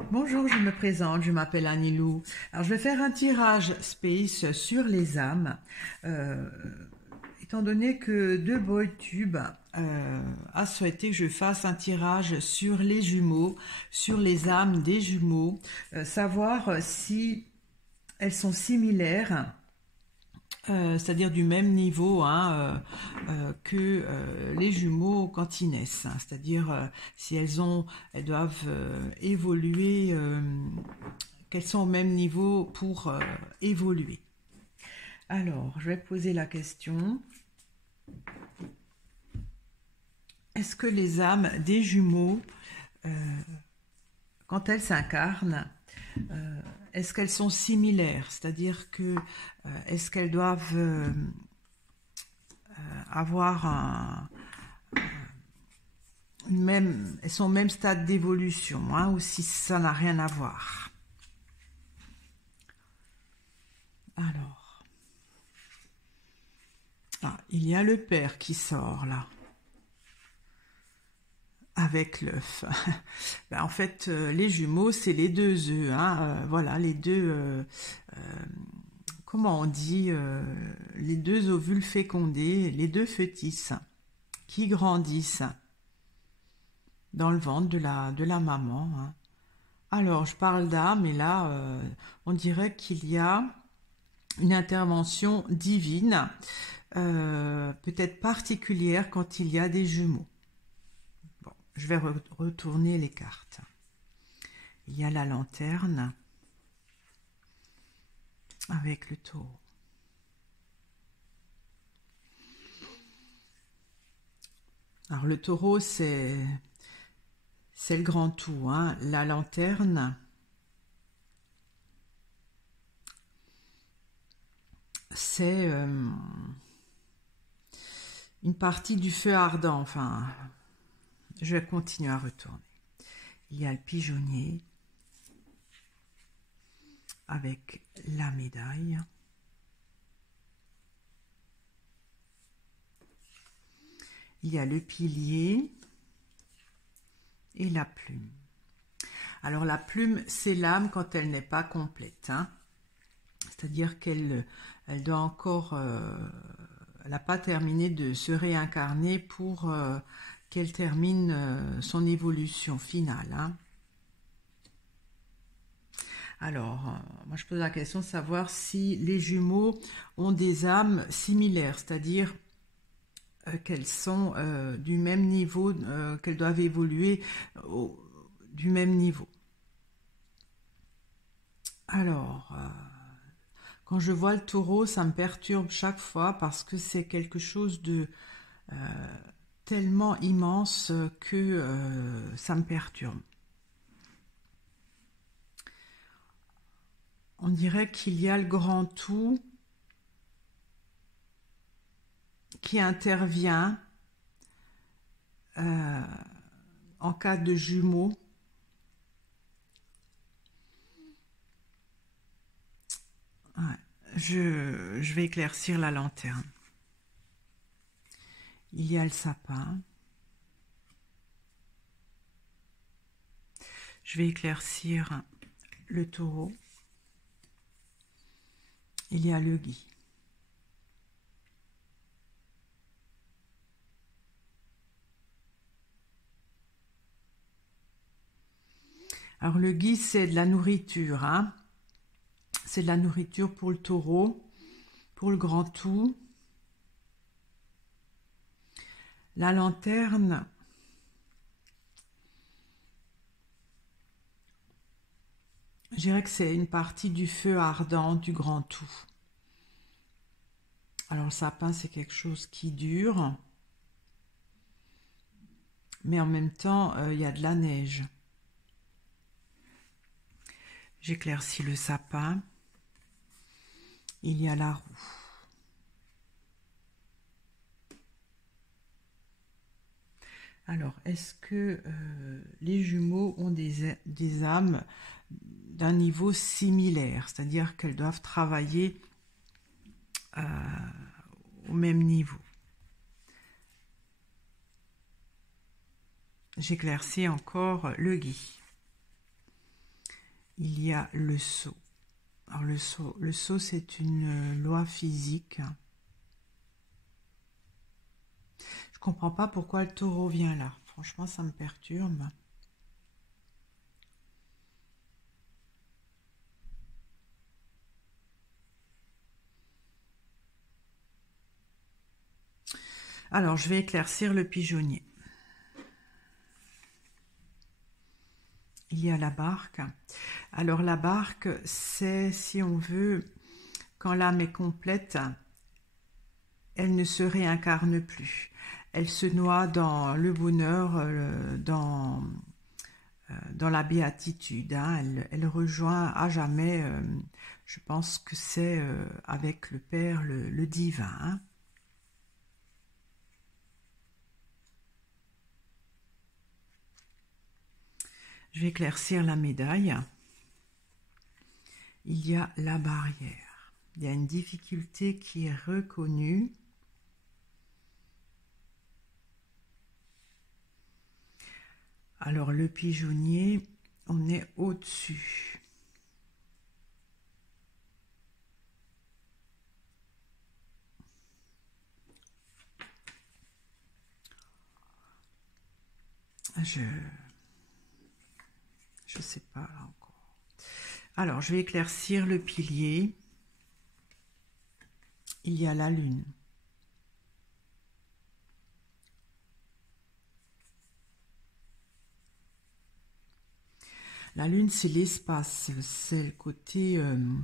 Bonjour, je me présente, je m'appelle Anilou. Alors, je vais faire un tirage space sur les âmes. Euh, Étant donné que De Boytube a souhaité que je fasse un tirage sur les jumeaux, sur les âmes des jumeaux, savoir si elles sont similaires, c'est-à-dire du même niveau que les jumeaux quand ils naissent, hein. C'est-à-dire si elles doivent évoluer, qu'elles sont au même niveau pour évoluer. Alors, je vais poser la question. Est-ce que les âmes des jumeaux, euh, quand elles s'incarnent, euh, est-ce qu'elles sont similaires? C'est-à-dire que est-ce qu'elles doivent avoir elles sont au même stade d'évolution, hein, ou si ça n'a rien à voir. Alors, il y a le père qui sort là, avec l'œuf. Ben, en fait, les jumeaux, c'est les deux œufs, hein, voilà, les deux, comment on dit, les deux ovules fécondés, les deux fœtus qui grandissent dans le ventre de la maman, hein. Alors, je parle d'âme, et là, on dirait qu'il y a une intervention divine, peut-être particulière quand il y a des jumeaux. Bon, je vais retourner les cartes. Il y a la lanterne avec le taureau. Alors, le taureau, c'est le grand tout, hein. La lanterne, c'est une partie du feu ardent. Enfin, je vais continuer à retourner. Il y a le pigeonnier avec la médaille. Il y a le pilier et la plume. Alors la plume, c'est l'âme quand elle n'est pas complète, hein. C'est-à-dire qu'elle doit encore, elle n'a pas terminé de se réincarner pour qu'elle termine son évolution finale, hein. Alors, moi je pose la question de savoir si les jumeaux ont des âmes similaires, c'est-à-dire qu'elles sont du même niveau, qu'elles doivent évoluer du même niveau. Alors, quand je vois le taureau, ça me perturbe chaque fois parce que c'est quelque chose de tellement immense que ça me perturbe. On dirait qu'il y a le grand tout qui intervient en cas de jumeaux. Ouais, je vais éclaircir la lanterne. Il y a le sapin. Je vais éclaircir le taureau. Il y a le gui. Alors le gui, c'est de la nourriture, hein. C'est de la nourriture pour le taureau, pour le grand tout. La lanterne, je dirais que c'est une partie du feu ardent du grand tout. Alors le sapin, c'est quelque chose qui dure, mais en même temps, il y a de la neige. J'éclaircis le sapin. Il y a la roue. Alors, est-ce que les jumeaux ont des âmes d'un niveau similaire, c'est-à-dire qu'elles doivent travailler au même niveau? J'éclaircis encore le gui. il y a le sceau. Alors le sceau c'est une loi physique. Je comprends pas pourquoi le taureau vient là. Franchement, ça me perturbe. Alors, je vais éclaircir le pigeonnier. Il y a la barque. Alors, la barque, c'est, si on veut, quand l'âme est complète, elle ne se réincarne plus. Elle se noie dans le bonheur, dans la béatitude. Hein. Elle rejoint à jamais, je pense que c'est avec le Père, le divin. Hein. Je vais éclaircir la médaille. Il y a la barrière. Il y a une difficulté qui est reconnue. Alors le pigeonnier, on est au-dessus. Je sais pas là encore. Alors, je vais éclaircir le pilier. Il y a la lune. La lune, c'est l'espace. C'est le côté...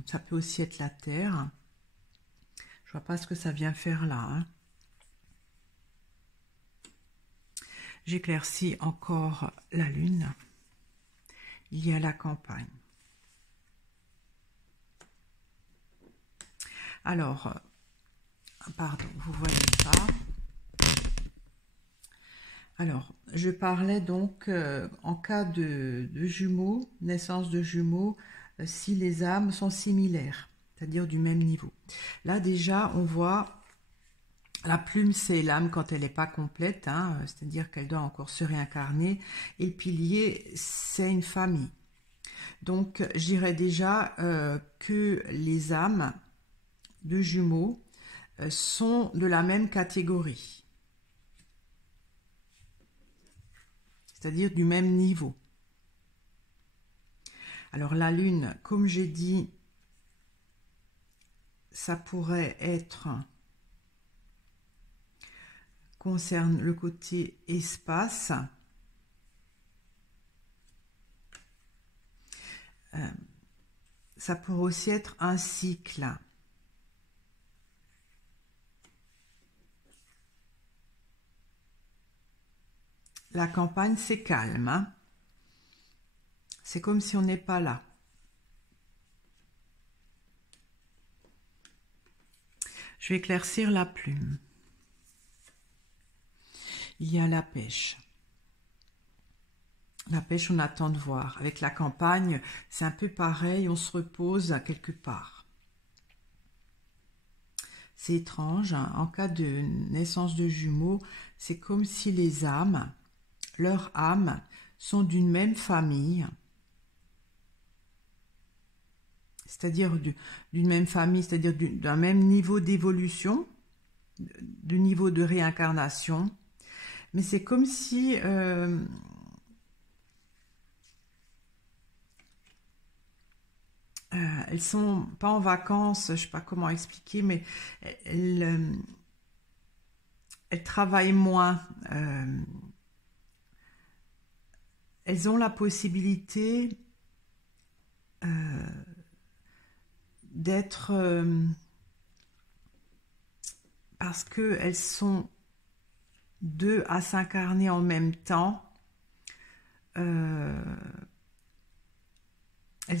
ça peut aussi être la terre. Je vois pas ce que ça vient faire là. Hein. J'éclaircis encore la lune. Il y a la campagne. Alors, pardon, vous voyez pas. Alors, je parlais donc en cas de jumeaux, naissance de jumeaux, si les âmes sont similaires, c'est-à-dire du même niveau. Là déjà, on voit, la plume c'est l'âme quand elle n'est pas complète, hein, c'est-à-dire qu'elle doit encore se réincarner, et le pilier c'est une famille. Donc, je dirais déjà que les âmes de jumeaux sont de la même catégorie, c'est-à-dire du même niveau. Alors la lune, comme j'ai dit, ça pourrait être, concerne le côté espace. Ça pourrait aussi être un cycle. La campagne, c'est calme. Hein. C'est comme si on n'est pas là. Je vais éclaircir la plume. Il y a la pêche. La pêche, on attend de voir. Avec la campagne, c'est un peu pareil, on se repose à quelque part. C'est étrange, hein. En cas de naissance de jumeaux, c'est comme si les âmes, leurs âmes, sont d'une même famille, c'est-à-dire d'une même famille, c'est-à-dire d'un même niveau d'évolution, du niveau de réincarnation, mais c'est comme si elles sont pas en vacances, je sais pas comment expliquer, mais elles travaillent moins. Elles ont la possibilité d'être, parce qu'elles sont deux à s'incarner en même temps, elles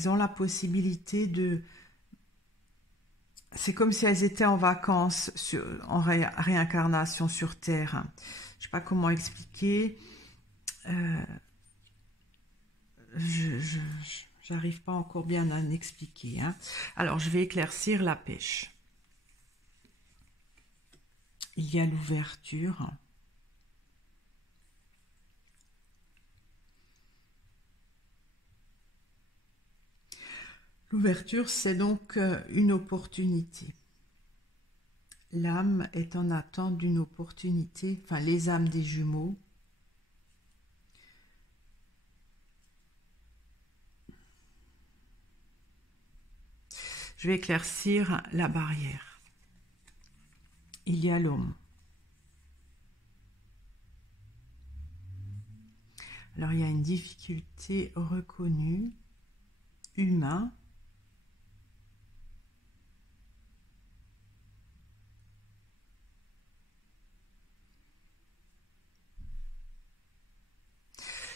ont la possibilité de... C'est comme si elles étaient en vacances, en réincarnation sur Terre. Je ne sais pas comment expliquer. J'arrive pas encore bien à l'expliquer. Hein. Alors, je vais éclaircir la pêche. Il y a l'ouverture. L'ouverture, c'est donc une opportunité. L'âme est en attente d'une opportunité, enfin les âmes des jumeaux. Je vais éclaircir la barrière. Il y a l'homme. Alors il y a une difficulté reconnue, humain.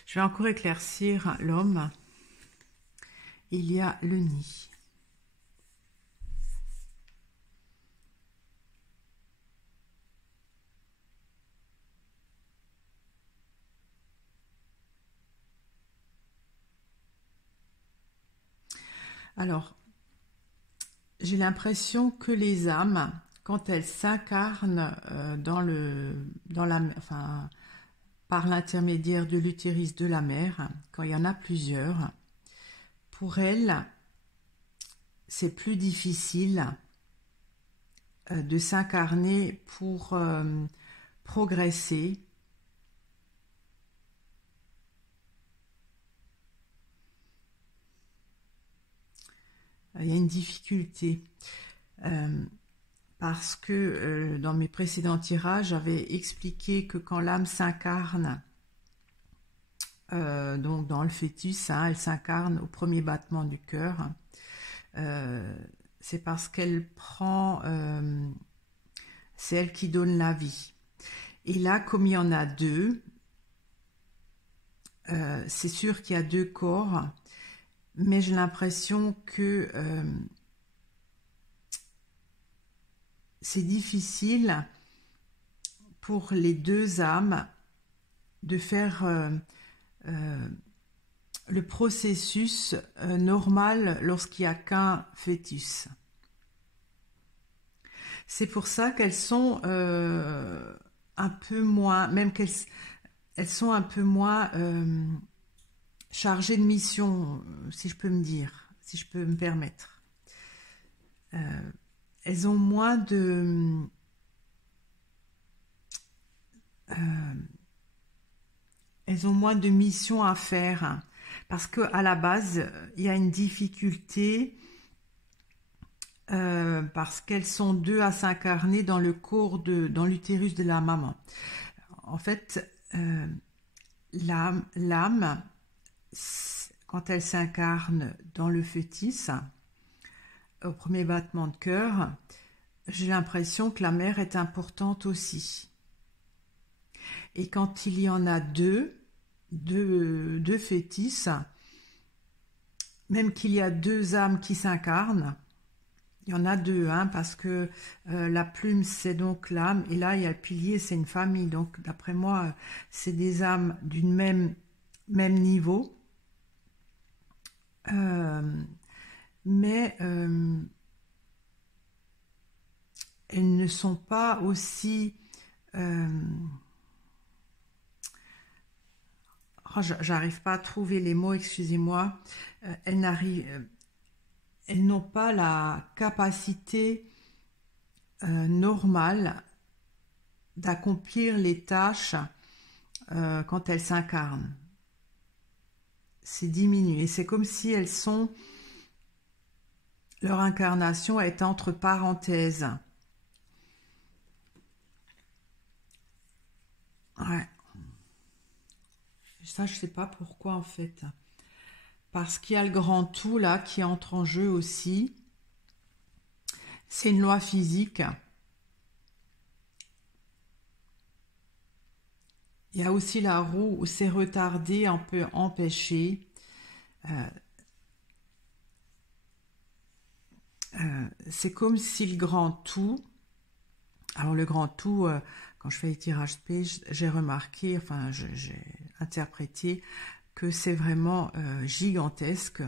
Je vais encore éclaircir l'homme. Il y a le nid. Alors, j'ai l'impression que les âmes, quand elles s'incarnent par l'intermédiaire de l'utérus de la mère, quand il y en a plusieurs, pour elles, c'est plus difficile de s'incarner pour progresser. Il y a une difficulté parce que dans mes précédents tirages, j'avais expliqué que quand l'âme s'incarne, donc dans le fœtus, hein, elle s'incarne au premier battement du cœur. C'est parce qu'elle prend, c'est elle qui donne la vie. Et là, comme il y en a deux, c'est sûr qu'il y a deux corps, mais j'ai l'impression que c'est difficile pour les deux âmes de faire le processus normal lorsqu'il n'y a qu'un fœtus. C'est pour ça qu'elles sont un peu moins, même elles sont un peu moins chargées de mission, si je peux me dire, si je peux me permettre. Elles ont moins de missions à faire parce qu'à la base il y a une difficulté parce qu'elles sont deux à s'incarner dans dans l'utérus de la maman. En fait, l'âme, quand elle s'incarne dans le fœtus, au premier battement de cœur, j'ai l'impression que la mère est importante aussi. Et quand il y en a deux fœtus, même qu'il y a deux âmes qui s'incarnent, il y en a deux, hein, parce que la plume, c'est donc l'âme, et là, il y a le pilier, c'est une famille. Donc, d'après moi, c'est des âmes d'une même niveau. Mais elles ne sont pas aussi... j'arrive pas à trouver les mots, excusez-moi. Elles n'ont pas la capacité normale d'accomplir les tâches quand elles s'incarnent. C'est diminué. C'est comme si leur incarnation est entre parenthèses. Ouais. Ça, je sais pas pourquoi en fait. Parce qu'il y a le grand tout là qui entre en jeu aussi. C'est une loi physique. Il y a aussi la roue où c'est retardé, on peut empêcher. C'est comme si le grand tout... Alors le grand tout, quand je fais les tirages P, j'ai remarqué, enfin j'ai interprété que c'est vraiment gigantesque.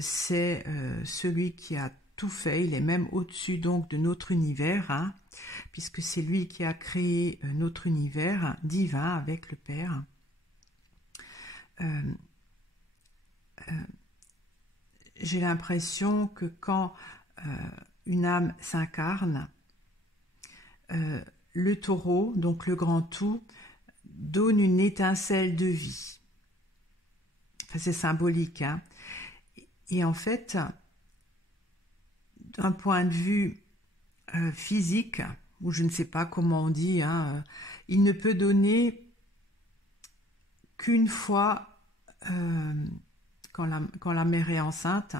C'est celui qui a tout fait, il est même au-dessus donc de notre univers, hein, puisque c'est lui qui a créé notre univers divin avec le Père. j'ai l'impression que quand une âme s'incarne, le taureau, donc le grand tout, donne une étincelle de vie. Enfin, c'est symbolique, hein. Et en fait, d'un point de vue physique, ou je ne sais pas comment on dit, hein, il ne peut donner qu'une fois, quand la mère est enceinte,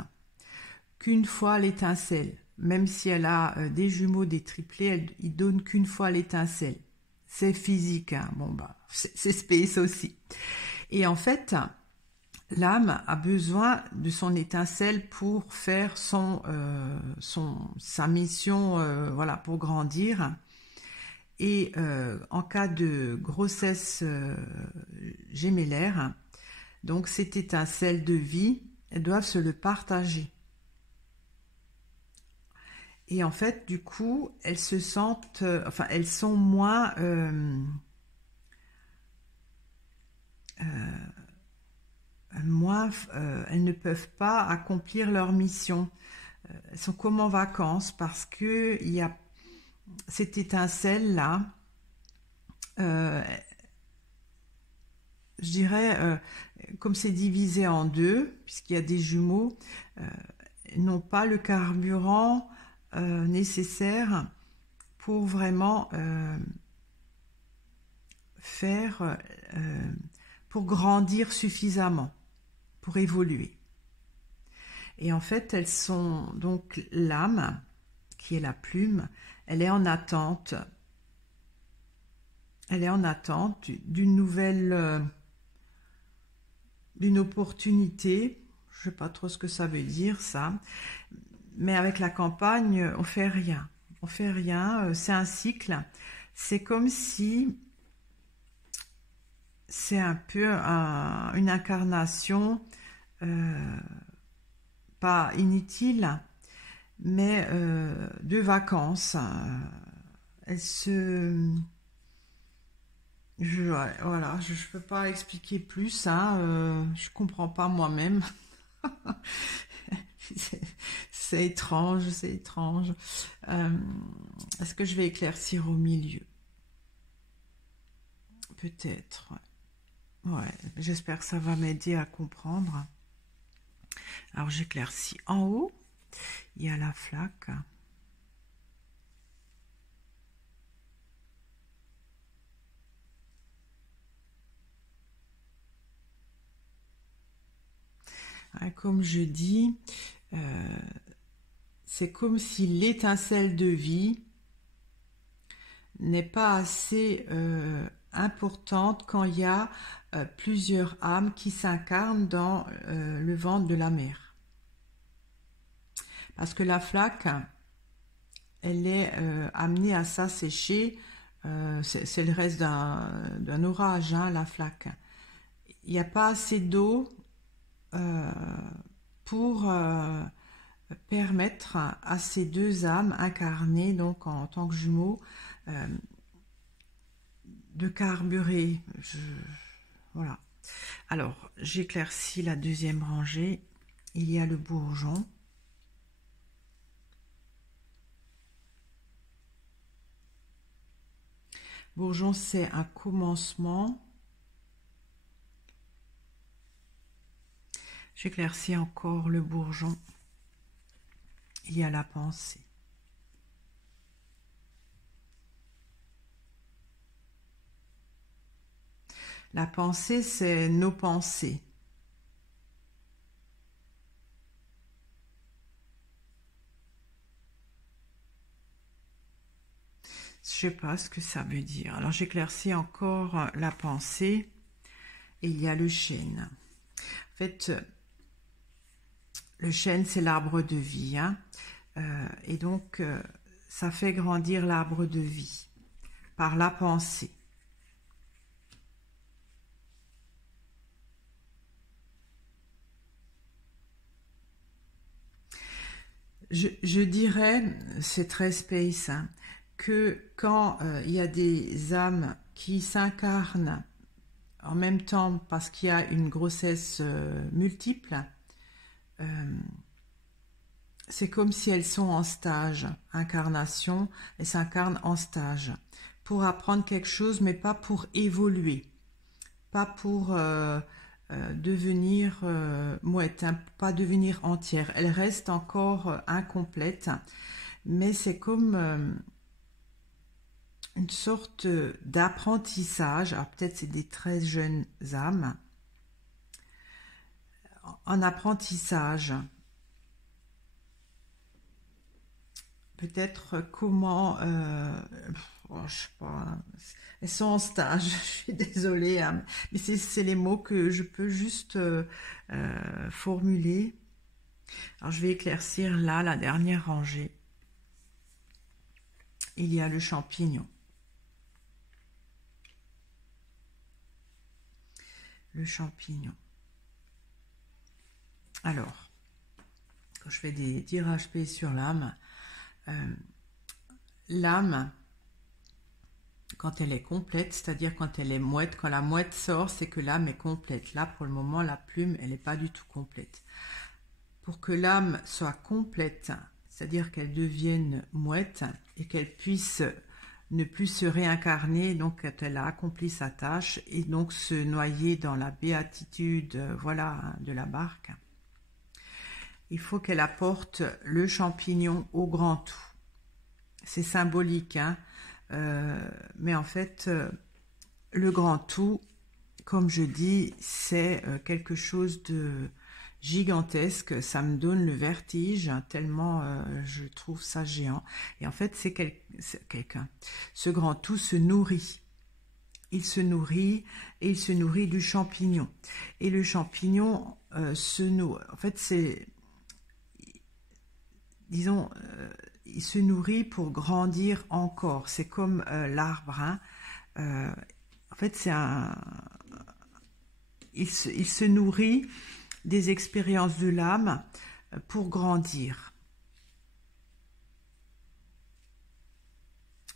qu'une fois l'étincelle. Même si elle a des jumeaux, des triplés, il donne qu'une fois l'étincelle. C'est physique, hein. Bon, bah, c'est space aussi. Et en fait, l'âme a besoin de son étincelle pour faire sa mission, voilà, pour grandir. Et en cas de grossesse gémellaire, donc cette étincelle de vie, elles doivent se le partager. Et en fait, du coup, elles se sentent, enfin, elles sont moins elles ne peuvent pas accomplir leur mission. Elles sont comme en vacances parce que il y a cette étincelle-là, je dirais, comme c'est divisé en deux, puisqu'il y a des jumeaux, n'ont pas le carburant nécessaire pour vraiment pour grandir suffisamment, pour évoluer. Et en fait, elles sont donc l'âme, qui est la plume, elle est en attente. Elle est en attente d'une nouvelle, d'une opportunité. Je ne sais pas trop ce que ça veut dire, ça. Mais avec la campagne, on fait rien. On fait rien. C'est un cycle. C'est comme si c'est un peu une incarnation, pas inutile, mais de vacances. Elle se... voilà, je ne peux pas expliquer plus, hein, je ne comprends pas moi-même. C'est étrange, c'est étrange. Est-ce que je vais éclaircir au milieu? Peut-être. Ouais, j'espère que ça va m'aider à comprendre. Alors j'éclaircis en haut. Il y a la flaque. Comme je dis, c'est comme si l'étincelle de vie n'est pas assez importante quand il y a plusieurs âmes qui s'incarnent dans le ventre de la mère. Parce que la flaque, elle est amenée à s'assécher, c'est le reste d'un orage, hein, la flaque. Il n'y a pas assez d'eau pour permettre à ces deux âmes incarnées donc en tant que jumeaux de carburer. Voilà. Alors j'éclaircis la deuxième rangée. Il y a le bourgeon. Bourgeon, c'est un commencement. J'éclaircis encore le bourgeon. Il y a la pensée. La pensée, c'est nos pensées. Je ne sais pas ce que ça veut dire. Alors j'éclaircis encore la pensée. Et il y a le chêne. En fait, le chêne, c'est l'arbre de vie, hein. Et donc, ça fait grandir l'arbre de vie par la pensée. Je dirais, c'est très space, hein, que quand il y a des âmes qui s'incarnent en même temps parce qu'il y a une grossesse multiple, c'est comme si elles sont en stage, incarnation, elles s'incarnent en stage, pour apprendre quelque chose, mais pas pour évoluer, pas pour devenir mouette, hein, pas devenir entière. Elles restent encore incomplètes, mais c'est comme une sorte d'apprentissage. Alors peut-être c'est des très jeunes âmes, en apprentissage. Peut-être comment, je sais pas, elles sont en stage, je suis désolée, hein, mais c'est les mots que je peux juste formuler. Alors je vais éclaircir là la dernière rangée. Il y a le champignon. Le champignon. Alors, quand je fais des tirages P sur l'âme, l'âme, quand elle est complète, c'est-à-dire quand elle est mouette, quand la mouette sort, c'est que l'âme est complète. Là, pour le moment, la plume, elle n'est pas du tout complète. Pour que l'âme soit complète, c'est-à-dire qu'elle devienne mouette et qu'elle puisse ne plus se réincarner, donc qu'elle a accompli sa tâche et donc se noyer dans la béatitude, voilà, de la barque, il faut qu'elle apporte le champignon au grand tout. C'est symbolique, hein, mais en fait, le grand tout, comme je dis, c'est quelque chose de gigantesque. Ça me donne le vertige, hein, tellement je trouve ça géant. Et en fait, c'est quelqu'un. Ce grand tout se nourrit. Il se nourrit et il se nourrit du champignon. Et le champignon se nourrit. En fait, c'est, disons, il se nourrit pour grandir encore. C'est comme l'arbre, hein. En fait, c'est un... il se nourrit des expériences de l'âme pour grandir.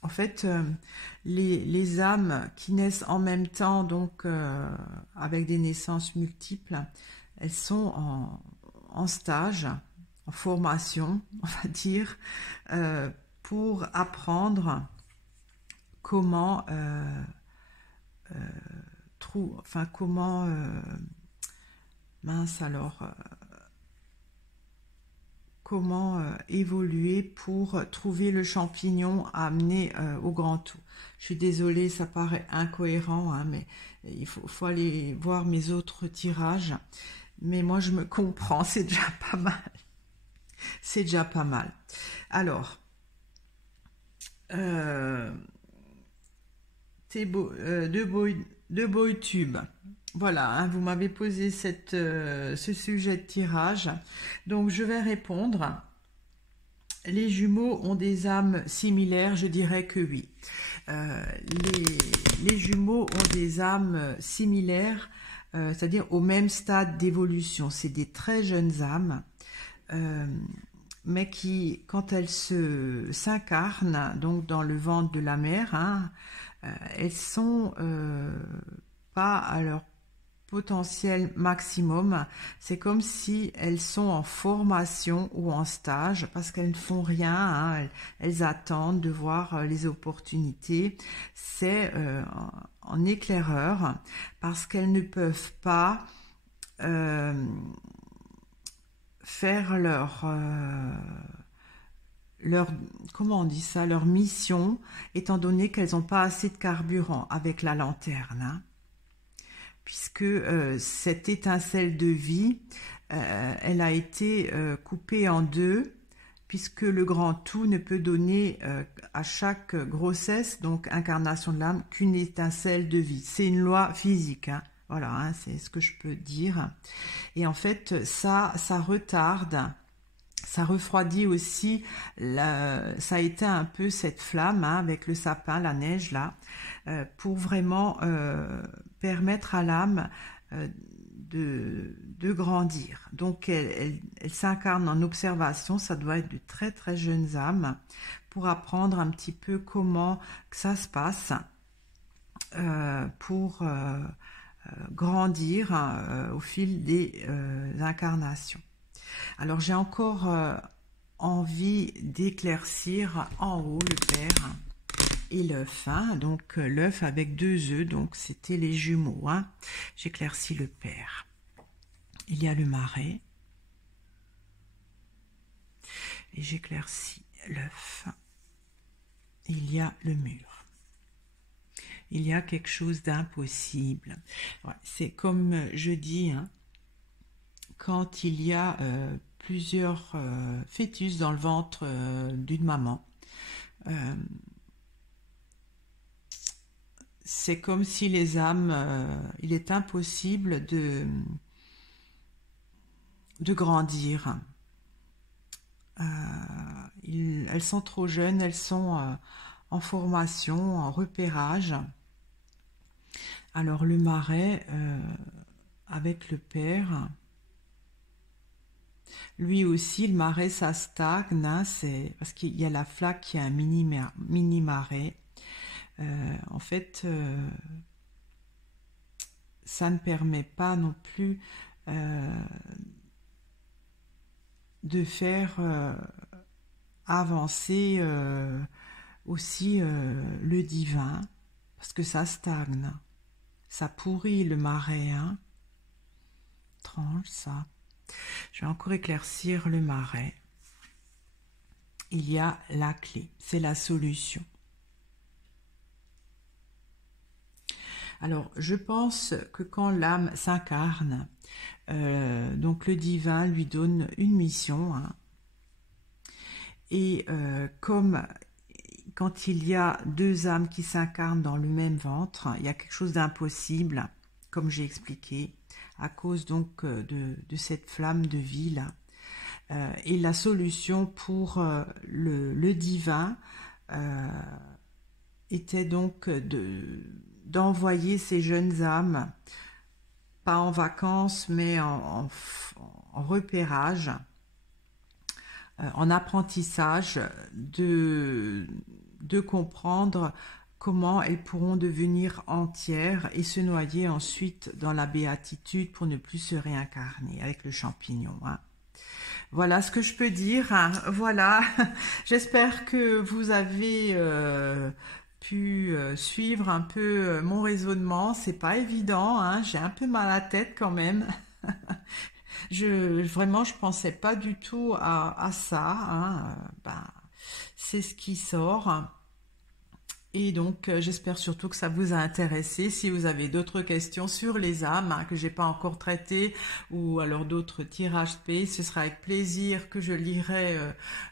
En fait, les âmes qui naissent en même temps, donc avec des naissances multiples, elles sont en stage, en formation, on va dire, pour apprendre comment comment mince alors comment évoluer pour trouver le champignon à amener au grand tout. Je suis désolée, ça paraît incohérent, hein, mais il faut aller voir mes autres tirages. Mais moi, je me comprends, c'est déjà pas mal. C'est déjà pas mal. Alors, deux beaux tubes. Voilà, hein, vous m'avez posé ce sujet de tirage. Donc, je vais répondre. Les jumeaux ont des âmes similaires, je dirais que oui. Les jumeaux ont des âmes similaires, c'est-à-dire au même stade d'évolution. C'est des très jeunes âmes, mais qui, quand elles s'incarnent, donc dans le ventre de la mère, hein, elles sont pas à leur potentiel maximum. C'est comme si elles sont en formation ou en stage parce qu'elles ne font rien, hein, elles attendent de voir les opportunités. C'est en éclaireur parce qu'elles ne peuvent pas faire leur comment on dit ça, leur mission, étant donné qu'elles n'ont pas assez de carburant avec la lanterne, hein, puisque cette étincelle de vie, elle a été coupée en deux, puisque le grand tout ne peut donner à chaque grossesse, donc incarnation de l'âme, qu'une étincelle de vie. C'est une loi physique, hein. Voilà, hein, c'est ce que je peux dire. Et en fait, ça retarde, ça refroidit aussi, ça éteint un peu cette flamme, hein, avec le sapin, la neige là, pour vraiment permettre à l'âme de grandir. Donc elle s'incarne en observation, ça doit être de très très jeunes âmes, pour apprendre un petit peu comment que ça se passe, pour grandir au fil des incarnations. Alors j'ai encore envie d'éclaircir en haut le père et l'œuf, hein. Donc l'œuf avec 2 œufs, donc c'était les jumeaux, hein. J'éclaircis le père. Il y a le marais et j'éclaircis l'œuf. Il y a le mur. Il y a quelque chose d'impossible. Ouais, c'est comme je dis, hein, quand il y a plusieurs fœtus dans le ventre d'une maman, c'est comme si les âmes, il est impossible de grandir. Elles sont trop jeunes, elles sont en formation, en repérage. Alors le marais, avec le père, lui aussi, le marais, ça stagne, hein, c'est parce qu'il y a la flaque qui a un mini marais. En fait, ça ne permet pas non plus de faire avancer aussi le divin, parce que ça stagne, ça pourrit le marais, hein. Étrange ça. Je vais encore éclaircir le marais. Il y a la clé, c'est la solution. Alors, je pense que quand l'âme s'incarne, donc le divin lui donne une mission, hein, et comme quand il y a 2 âmes qui s'incarnent dans le même ventre, il y a quelque chose d'impossible, comme j'ai expliqué, à cause donc de cette flamme de vie là. Et la solution pour le divin était donc d'envoyer ces jeunes âmes, pas en vacances, mais en repérage, en apprentissage, de comprendre comment elles pourront devenir entières et se noyer ensuite dans la béatitude pour ne plus se réincarner avec le champignon, hein. Voilà ce que je peux dire, hein. Voilà, j'espère que vous avez pu suivre un peu mon raisonnement. C'est pas évident, hein. J'ai un peu mal à la tête quand même. Vraiment, je pensais pas du tout à ça, hein. C'est ce qui sort. Et donc, j'espère surtout que ça vous a intéressé. Si vous avez d'autres questions sur les âmes, hein, que j'ai pas encore traitées, ou alors d'autres tirages Space, ce sera avec plaisir que je lirai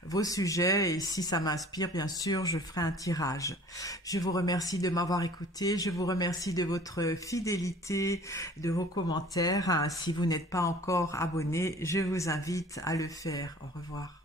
vos sujets. Et si ça m'inspire, bien sûr, je ferai un tirage. Je vous remercie de m'avoir écouté. Je vous remercie de votre fidélité, de vos commentaires, hein. Si vous n'êtes pas encore abonné, je vous invite à le faire. Au revoir.